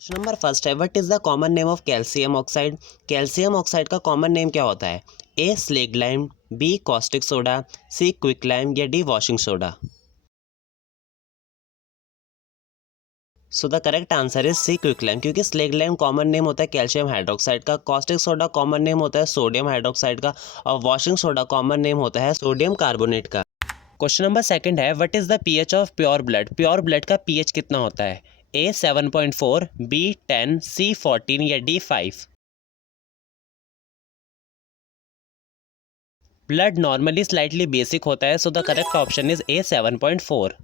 Question number first है, what is the common name of calcium oxide. Calcium oxide का common name क्या होता है? A slaked lime, B caustic soda, C quick lime या D washing soda. So the correct answer is C quick lime, क्योंकि slaked lime common name होता है calcium hydroxide का, caustic soda common name होता है सोडियम हाइड्रोक्साइड का और washing soda common name होता है सोडियम कार्बोनेट का। क्वेश्चन नंबर सेकंड है, what is the pH of pure blood. Pure blood का पीएच कितना होता है? ए 7.4, बी 10, सी 14 या D 5। Blood normally slightly basic होता है, so the correct option is A 7.4।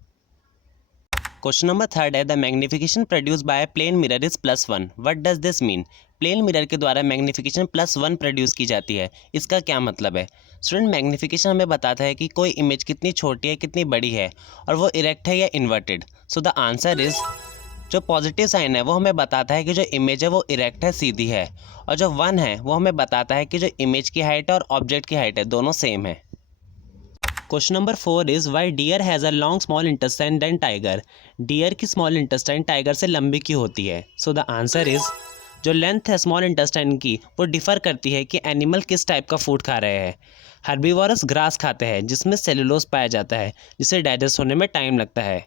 Question number third है, the magnification produce by plane mirror is +1। What does this mean. Plane mirror के द्वारा मैग्निफिकेशन +1 प्रोड्यूस की जाती है, इसका क्या मतलब है? स्टूडेंट, मैग्निफिकेशन हमें बताता है कि कोई इमेज कितनी छोटी है कितनी बड़ी है और वो इरेक्ट है या inverted. So the answer is, जो पॉजिटिव साइन है वो हमें बताता है कि जो इमेज है वो इरेक्ट है, सीधी है, और जो 1 है वो हमें बताता है कि जो इमेज की हाइट है और ऑब्जेक्ट की हाइट है दोनों सेम है। Question number 4 is, why deer has a long small intestine then tiger. Deer की स्मॉल इंटेस्टाइन टाइगर से लंबी क्यों होती है? सो द आंसर इज, जो लेंथ है स्मॉल इंटेस्टाइन की वो डिफर करती है कि एनिमल किस टाइप का फूड खा रहे हैं। हर्बीवोरस ग्रास खाते हैं जिसमें सेलुलोज पाया जाता है, जिसे डाइजेस्ट होने में टाइम लगता है।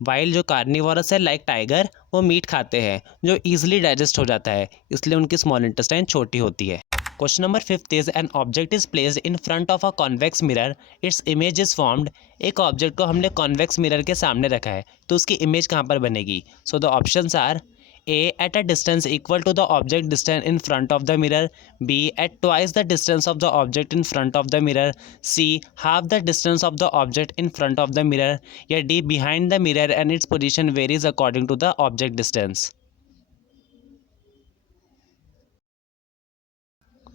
वाइल जो कार्निवोरस है लाइक टाइगर, वो मीट खाते हैं जो ईजिली डाइजेस्ट हो जाता है, इसलिए उनकी स्मॉल इंटेस्टाइन छोटी होती है। Question number 5 is, an object is placed in front of a convex mirror, its image is formed. एक ऑब्जेक्ट को हमने कॉन्वेक्स मिरर के सामने रखा है तो उसकी इमेज कहाँ पर बनेगी? So the options are, A at a distance equal to the object distance in front of the mirror, B at twice the distance of the object in front of the mirror, C half the distance of the object in front of the mirror, या D behind the mirror and its position varies according to the object distance.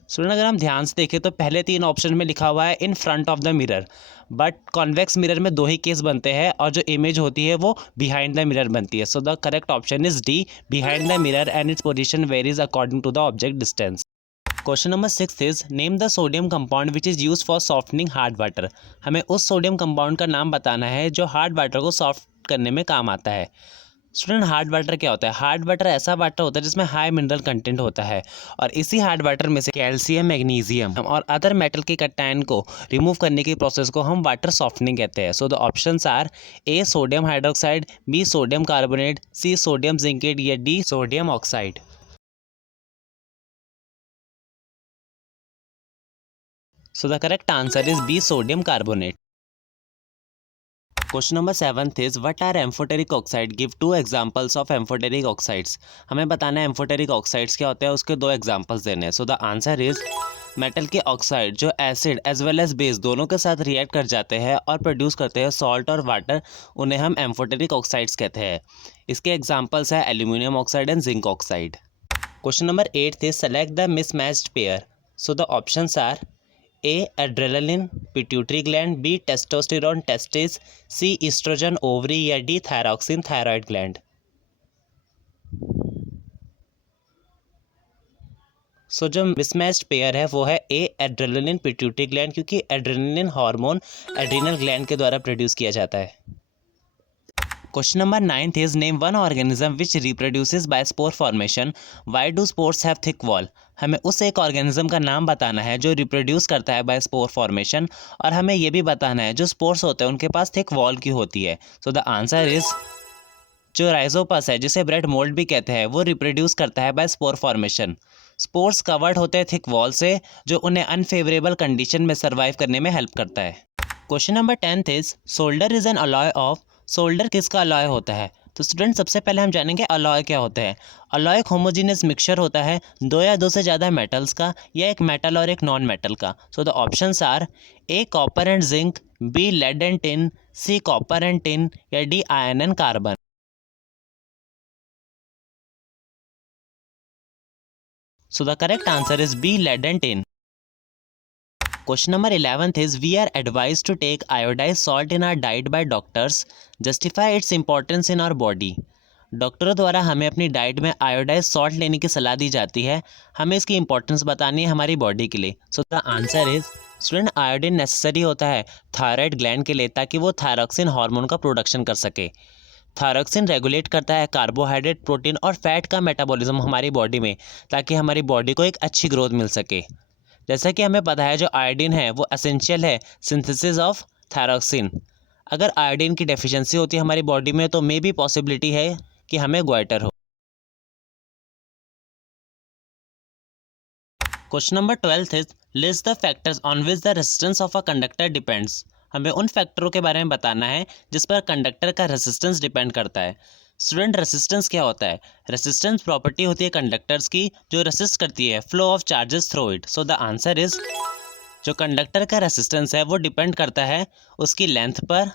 Student, अगर हम ध्यान से देखें तो पहले 3 option में लिखा हुआ है इन front of the mirror, but convex mirror में 2 ही केस बनते हैं और जो इमेज होती है वो बिहाइंड द मिरर बनती है। So the correct option is D, behind the mirror and its position varies according to the object distance. Question number 6 is, name the sodium compound which is use for softening hard water. हमें उस sodium compound का नाम बताना है जो hard water को soft करने में काम आता है। स्टूडेंट, हार्ड वाटर क्या होता है? हार्ड वाटर ऐसा वाटर होता है जिसमें हाई मिनरल कंटेंट होता है, और इसी हार्ड वाटर में से कैल्शियम, मैग्नीशियम और अदर मेटल के कटायन को रिमूव करने की प्रोसेस को हम वाटर सॉफ्टनिंग कहते हैं। So the options are, A sodium hydroxide, B sodium carbonate, C sodium zincate या D sodium oxide. So the correct answer is B sodium carbonate. Question number 7 is, what are amphoteric oxide, give 2 examples of amphoteric oxides. हमें बताना है amphoteric oxides क्या होते हैं, उसके 2 examples देने हैं। So the answer is, metal के ऑक्साइड जो acid as well as base दोनों के साथ रिएक्ट कर जाते हैं और प्रोड्यूस करते हैं सॉल्ट और वाटर, उन्हें हम एम्फोटेरिक ऑक्साइड्स कहते हैं। इसके एग्जांपल्स है aluminium oxide and zinc oxide. Question number 8 is, select the mismatched pair. So the options are, A adrenaline pituitary gland, B testosterone testis, C oestrogen ovary या D thyroxine thyroid gland. So जो mismatched pair है वो है A adrenaline pituitary gland, क्योंकि adrenaline hormone adrenal gland के द्वारा produce किया जाता है। Question number 9 is, name one organism which reproduces by spore formation, why do spores have thick wall. हमें उस एक ऑर्गेनिज्म का नाम बताना है जो रिप्रोड्यूस करता है बाय स्पोर फॉर्मेशन, और हमें यह भी बताना है जो स्पोर्स होते हैं उनके पास थिक वॉल की होती है। सो द आंसर इज, जो राइजोपस है जिसे ब्रेड मोल्ड भी कहते हैं, वो रिप्रोड्यूस करता है by spore formation. Spores covered होते हैं थिक वॉल से, जो उन्हें अनफेवरेबल कंडीशन में सर्वाइव करने में हेल्प करता है। Question number 10 is, solder is an alloy of. Solder किसका अलॉय होता है? तो स्टूडेंट, सबसे पहले हम जानेंगे अलॉय क्या होता है। अलॉय एक होमोजीनियस मिक्सचर होता है 2 या 2 से ज़्यादा मेटल्स का, या एक मेटल और एक नॉन मेटल का। So the options are, A copper and zinc, B lead and tin, C copper and tin या D iron and carbon. So the correct answer is B lead and tin. Question number 11 is, we are advise to take iodise salt in our diet by doctors, justify its importance in our body. डॉक्टरों द्वारा हमें अपनी diet में iodise salt लेने की सलाह दी जाती है, हमें इसकी इंपॉर्टेंस बतानी है हमारी बॉडी के लिए। सो the answer is, student, iodine necessary होता है थायराइड ग्लैंड के लिए ताकि वो थायरॉक्सिन हार्मोन का प्रोडक्शन कर सके। थायरोक्सिन रेगुलेट करता है कार्बोहाइड्रेट, प्रोटीन और फैट का मेटाबॉलिज्म हमारी बॉडी में, ताकि हमारी बॉडी को एक अच्छी ग्रोथ मिल सके। जैसा कि हमें पता है जो आयोडीन है वो एसेंशियल है सिंथेसिस ऑफ थायरोक्सिन। अगर आयोडीन की डेफिशिएंसी होती है हमारी बॉडी में तो मे बी पॉसिबिलिटी है कि हमें ग्वाइटर हो। Question number 12 is list the factors on which the resistance of a conductor depends. हमें उन फैक्टरों के बारे में बताना है जिस पर कंडक्टर का रेजिस्टेंस डिपेंड करता है। स्टूडेंट, रेजिस्टेंस क्या होता है? रेजिस्टेंस प्रॉपर्टी होती है कंडक्टर्स की जो रेसिस्ट करती है flow of charges through it. So the answer is, जो कंडक्टर का रेजिस्टेंस है वो डिपेंड करता है उसकी लेंथ पर,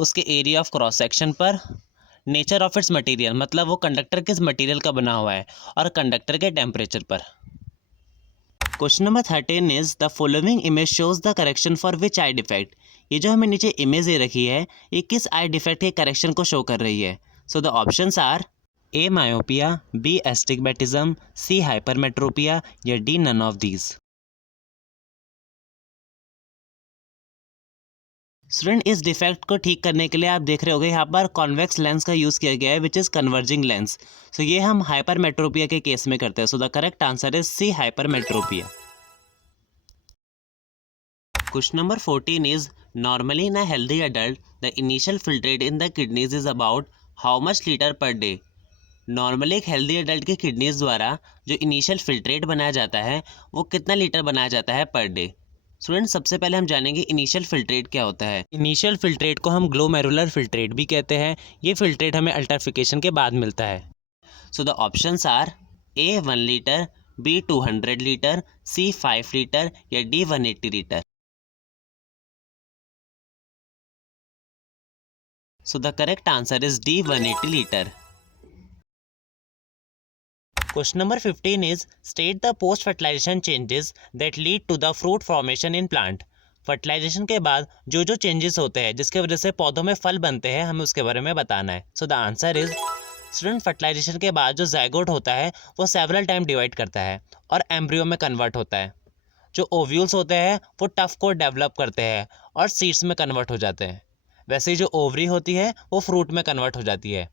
उसके एरिया ऑफ क्रॉस सेक्शन पर, नेचर ऑफ इट्स मटेरियल, मतलब वो कंडक्टर किस मटेरियल का बना हुआ है, और कंडक्टर के टेम्परेचर पर। Question number 13 is the following image shows the correction for which I defect. ये जो हमें नीचे इमेज दे रखी है ये किस आई डिफेक्ट के करेक्शन को शो कर रही है? So the options are A myopia, B astigmatism, C hypermetropia या D none of these. Student, इस डिफेक्ट को ठीक करने के लिए आप देख रहे होंगे यहाँ पर कॉन्वेक्स लेंस का यूज़ किया गया है which is converging lens. So ये हम हाइपरमेट्रोपिया के केस में करते हैं। So the correct answer is C hypermetropia. Question number 14 is normally in a healthy adult the initial filtrate in the kidneys is about how much liter per day। Normally एक healthy adult की kidneys द्वारा जो initial filtrate बनाया जाता है वो कितना litre बनाया जाता है पर डे? स्टूडेंट, सबसे पहले हम जानेंगे इनिशियल फिल्ट्रेट क्या होता है। इनिशियल फिल्ट्रेट को हम ग्लोमेरुलर फिल्ट्रेट भी कहते हैं। ये फिल्ट्रेट हमें अल्ट्राफिकेशन के बाद मिलता है। So the options are A 1 litre, B 200 litre, C 5 litre या D 180 litre. So the correct answer is D 180 liter. Question number 15 is state the post fertilization changes that lead to the fruit formation in plant। Fertilisation के बाद जो जो changes होते हैं जिसके वजह से पौधों में फल बनते हैं हमें उसके बारे में बताना है। So the answer is, student, fertilisation के बाद जो जाइगोट होता है वो सेवरल टाइम डिवाइड करता है और एम्ब्रियो में कन्वर्ट होता है। जो ओव्यूल्स होते हैं वो टफ को डेवलप करते हैं और सीड्स में कन्वर्ट हो जाते हैं। वैसे ही जो ओवरी होती है वो फ्रूट में कन्वर्ट हो जाती है।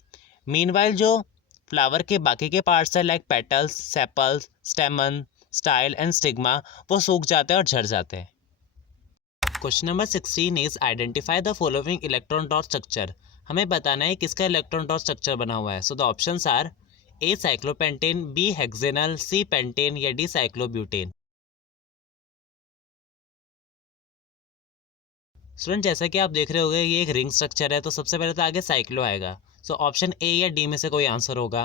मीनवाइल जो फ्लावर के बाकी के पार्ट्स हैं like petals, sepals, स्टेमन, style and stigma वो सूख जाते हैं और झड़ जाते हैं। Question number 16 is identify the following electron dot structure. हमें बताना है किसका इलेक्ट्रॉन डॉट स्ट्रक्चर बना हुआ है। So the options are A cyclopentane, B hexanal, C pentane या डी साइक्लोब्यूटेन। स्टूडेंट, जैसा कि आप देख रहे होंगे ये एक रिंग स्ट्रक्चर है तो सबसे पहले तो आगे साइक्लो आएगा। सो ऑप्शन ए या डी में से कोई आंसर होगा।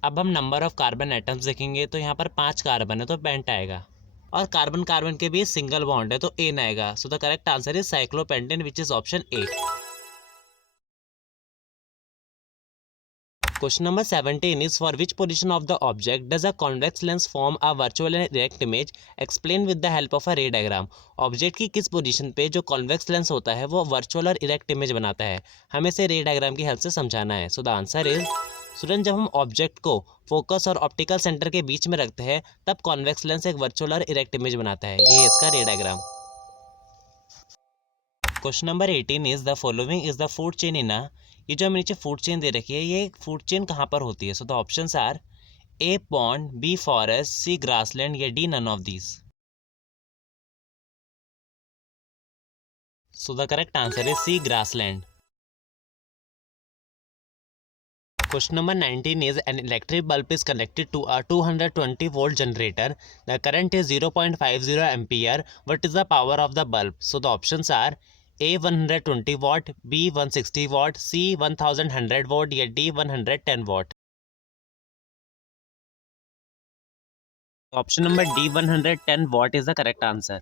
अब हम नंबर ऑफ कार्बन एटम्स देखेंगे तो यहाँ पर 5 कार्बन है तो पेंट आएगा, और कार्बन कार्बन के बीच सिंगल बॉन्ड है तो एन आएगा। सो the correct answer is cyclopentane which is option A. Question number 17 is for which position of the object does a convex lens form a virtual and erect image? Explain with the help of a ray diagram। Object की किस position पे जो convex lens होता है वो virtual और erect image बनाता है, हमें इसे रे डायग्राम की हेल्प से समझाना है। So the answer is, student, जब हम ऑब्जेक्ट को फोकस और ऑप्टिकल सेंटर के बीच में रखते हैं तब कॉन्वेक्स लेंस एक वर्चुअल और इरेक्ट इमेज बनाता है। ये है इसका ray diagram. Question number 18 is the following is the food chain in a. ये जो हमें नीचे फूड चेन दे रखी है ये फूड चेन कहाँ पर होती है? So the options are A pond, B forest, C grassland या D none of these. So the correct answer is C grassland. Question number 19 is an electric bulb is connected to a 220 volt generator. The current is 0.50 ampere. What is the power of the bulb? So the options are A 120 watt, B 160 watt, C 1100 watt या D 110 watt। Option number D 110 watt is the correct answer।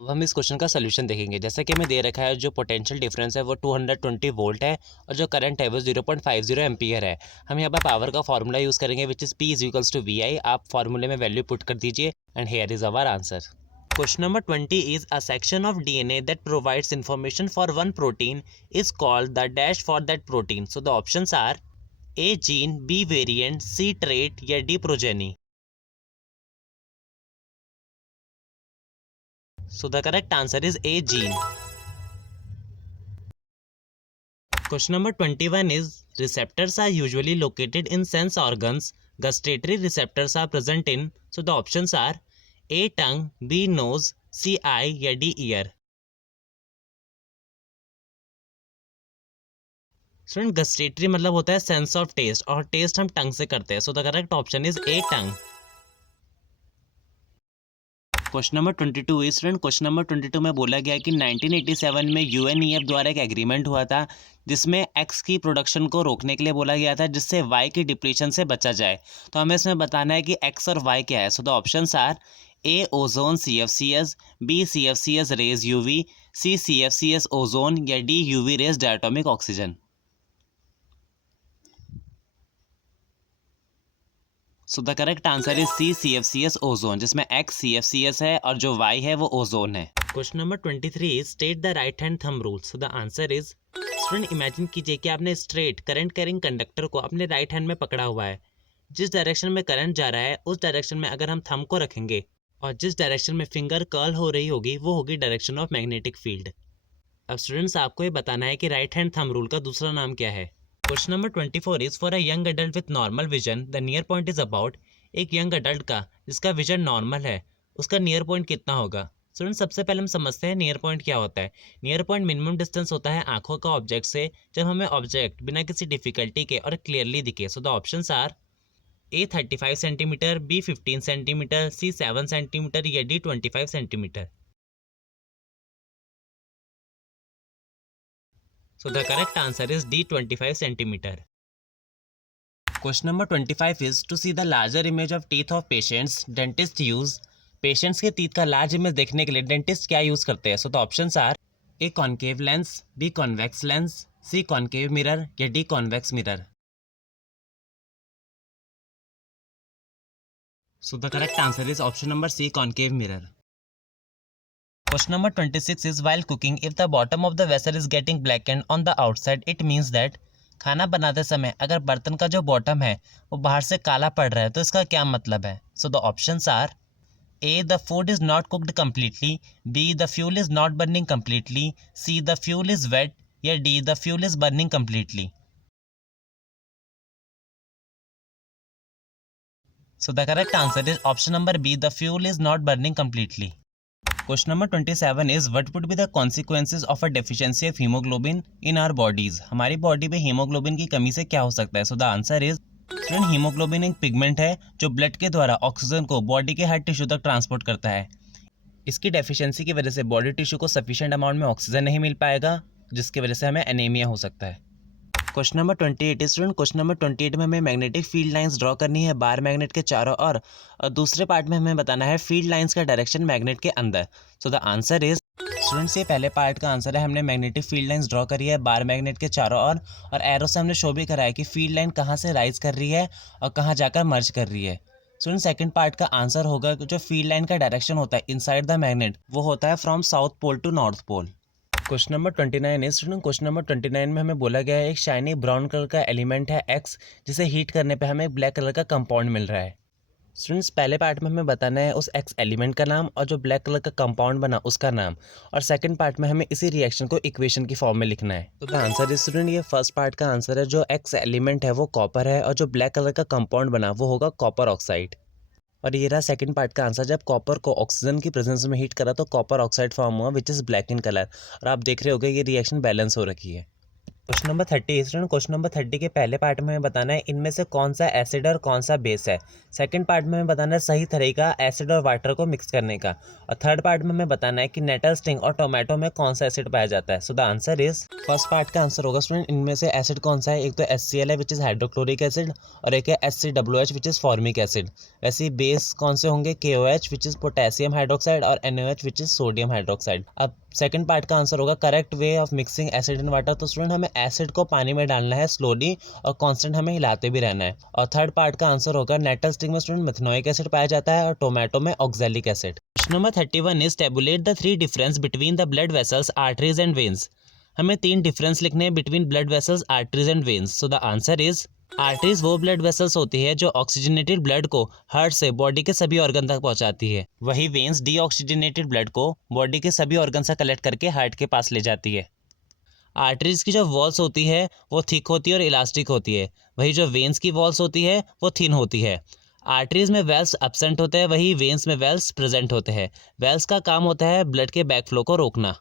अब हम इस question का solution देखेंगे। जैसा कि हमें दे रखा है जो पोटेंशियल डिफरेंस है वो 220 वोल्ट है और जो करंट है वो 0.50 एम्पियर है। हम यहाँ पर पावर का फॉर्मूला यूज़ करेंगे which is P is equals to VI। आप फॉर्मूले में वैल्यू पुट कर दीजिए and here is our answer. Question number 20 is a section of DNA that provides information for one protein is called the dash for that protein. So the options are A gene, B variant, C trait या D progeny. So the correct answer is A gene। Question number 21 is receptors are usually located in sense organs. Gustatory receptors are present in. So the options are A. tongue, B. nose, C. eye या D. ear. Student gustatory मतलब होता है sense of test और test हम टंग से करते हैं. So the correct option is A tongue. Question number 22 student question number 22 में बोला गया कि 1987 में यूएनईएफ द्वारा एक एग्रीमेंट हुआ था जिसमें एक्स की प्रोडक्शन को रोकने के लिए बोला गया था जिससे वाई की डिप्लीशन से बचा जाए. तो हमें इसमें बताना है कि एक्स और वाई क्या है. So the options are A ozone CFCs, B CFCs rays UV, C CFCs ozone या D UV rays diatomic oxygen. So the correct answer is C CFCs ozone जिसमें एक्स CFCs है और जो Y है वो ozone है. Question number 23 state the right hand thumb rule. So the answer is student imagine कीजिए कि आपने स्ट्रेट करंट कैरिंग कंडक्टर को अपने राइट हैंड में पकड़ा हुआ है. जिस डायरेक्शन में करंट जा रहा है उस डायरेक्शन में अगर हम थंब को रखेंगे और जिस डायरेक्शन में फिंगर कर्ल हो रही होगी वो होगी डायरेक्शन ऑफ मैग्नेटिक फील्ड. अब स्टूडेंट्स आपको ये बताना है कि राइट हैंड थंब रूल का दूसरा नाम क्या है. Question number 24 is for a young adult with normal vision the near point is about. एक यंग अडल्ट का जिसका विजन नॉर्मल है उसका नियर पॉइंट कितना होगा. स्टूडेंट सबसे पहले हम समझते हैं नियर पॉइंट क्या होता है. नियर पॉइंट मिनिमम डिस्टेंस होता है आंखों का ऑब्जेक्ट से जब हमें ऑब्जेक्ट बिना किसी डिफिकल्टी के और क्लियरली दिखे. So the options are A 35 centimetre, B 15 centimetre, C 7 centimetre या D 25 centimetre. So the correct answer is D 25 centimeter. Question number 25 is to see the larger image of teeth of patients, dentist use. Patients के teeth का large image देखने के लिए dentist क्या use करते हैं. So the options are A concave lens, B convex lens, C concave mirror या D convex mirror. So the correct answer is option number C concave mirror. Question number 26 is while cooking if the bottom of the vessel is getting blackened on the outside it means that. खाना बनाते समय अगर बर्तन का जो bottom है वो बाहर से काला पड़ रहा है तो इसका क्या मतलब है. So the options are A the food is not cooked completely, B the fuel is not burning completely, C the fuel is wet या D the fuel is burning completely. So the correct answer is option number B the fuel is not burning completely. Question number 27 is what would be the consequences of a deficiency of hemoglobin in our bodies. हमारी body में haemoglobin की कमी से क्या हो सकता है. So the answer is student haemoglobin एक पिगमेंट है जो ब्लड के द्वारा ऑक्सीजन को बॉडी के हर टिश्यू तक ट्रांसपोर्ट करता है. इसकी डेफिशिएंसी की वजह से बॉडी टिश्यू को सफिशिएंट अमाउंट में ऑक्सीजन नहीं मिल पाएगा जिसकी वजह से हमें एनीमिया हो सकता है. Question number 28 student question number 28 में हमें मैग्नेटिक फील्ड लाइंस ड्रॉ करनी है बार मैग्नेट के चारों और दूसरे पार्ट में हमें बताना है फील्ड लाइंस का डायरेक्शन मैग्नेट के अंदर. सो द आंसर इज स्टूडेंट्स ये पहले पार्ट का आंसर है. हमने मैग्नेटिक फील्ड लाइंस ड्रॉ करी है बार मैग्नेट के चारों और एरो से हमने शो भी करा है कि फील्ड लाइन कहाँ से राइज कर रही है और कहाँ जाकर मर्ज कर रही है. स्टूडेंट सेकंड पार्ट का आंसर होगा जो फील्ड लाइन का डायरेक्शन होता है इनसाइड द मैग्नेट वो होता है from south pole to north pole. Question number 29 is student question number 29 में हमें बोला गया है एक शाइनी ब्राउन कलर का एलिमेंट है एक्स जिसे हीट करने पे हमें ब्लैक कलर का कंपाउंड मिल रहा है. स्टूडेंट्स पहले पार्ट में हमें बताना है उस एक्स एलिमेंट का नाम और जो ब्लैक कलर का कंपाउंड बना उसका नाम और सेकंड पार्ट में हमें इसी रिएक्शन को इक्वेशन की फॉर्म में लिखना है. तो द आंसर इज स्टूडेंट ये फर्स्ट पार्ट का आंसर है. जो एक्स एलिमेंट है वो कॉपर है और जो ब्लैक कलर का कंपाउंड बना वो होगा कॉपर ऑक्साइड. और ये रहा सेकंड पार्ट का आंसर. जब कॉपर को ऑक्सीजन की प्रेजेंस में हीट करा तो कॉपर ऑक्साइड फॉर्म हुआ which is black in colour. और आप देख रहे होगे ये रिएक्शन बैलेंस हो रखी है. Question number 30 student question number 30 के पहले पार्ट में हमें बताना है इनमें से कौन सा एसिड और कौन सा बेस है. सेकंड पार्ट में हमें बताना है सही तरीका एसिड और वाटर को मिक्स करने का और थर्ड पार्ट में हमें बताना है कि नेटल स्टिंग और टोमेटो में कौन सा एसिड पाया जाता है. So the answer is first part का आंसर होगा स्टूडेंट इनमें से एसिड कौन सा है. एक तो HCl है विच इज़ हाइड्रोक्लोरिक एसिड और एक है HCWH which is formic acid. वैसे बेस कौन से होंगे KOH which is potassium hydroxide और NaOH which is sodium hydroxide. अब सेकंड पार्ट का आंसर होगा correct way of mixing acid in water. तो स्टूडेंट हमें एसिड को पानी में डालना है स्लोली और कांस्टेंट हमें हिलाते भी रहना है. और थर्ड पार्ट का आंसर होगा नेटल स्टिंग में स्टूडेंट मेथनोइक एसिड पाया जाता है और टोमेटो में oxalic acid. Question number 31 is tablet the three difference between the blood vessels arteries and veins. हमें 3 डिफरेंस लिखने हैं between blood vessels arteries and veins. So the answer is arteries वो blood vessels होती है जो oxygenated blood को heart से body के सभी ऑर्गन तक पहुंचाती है. वही वेन्स डीऑक्सीजनेटेड ब्लड को बॉडी के सभी ऑर्गन से कलेक्ट करके हार्ट के पास ले जाती है. आर्टरीज की जो वॉल्स होती है वो थिक होती है और इलास्टिक होती है, वही जो वेन्स की वॉल्स होती है वो थिन होती है। आर्टरीज में वेल्स एब्सेंट होते हैं, वही वेन्स में वेल्स प्रेजेंट होते हैं। वेल्स का काम होता है ब्लड के बैकफ्लो को रोकना।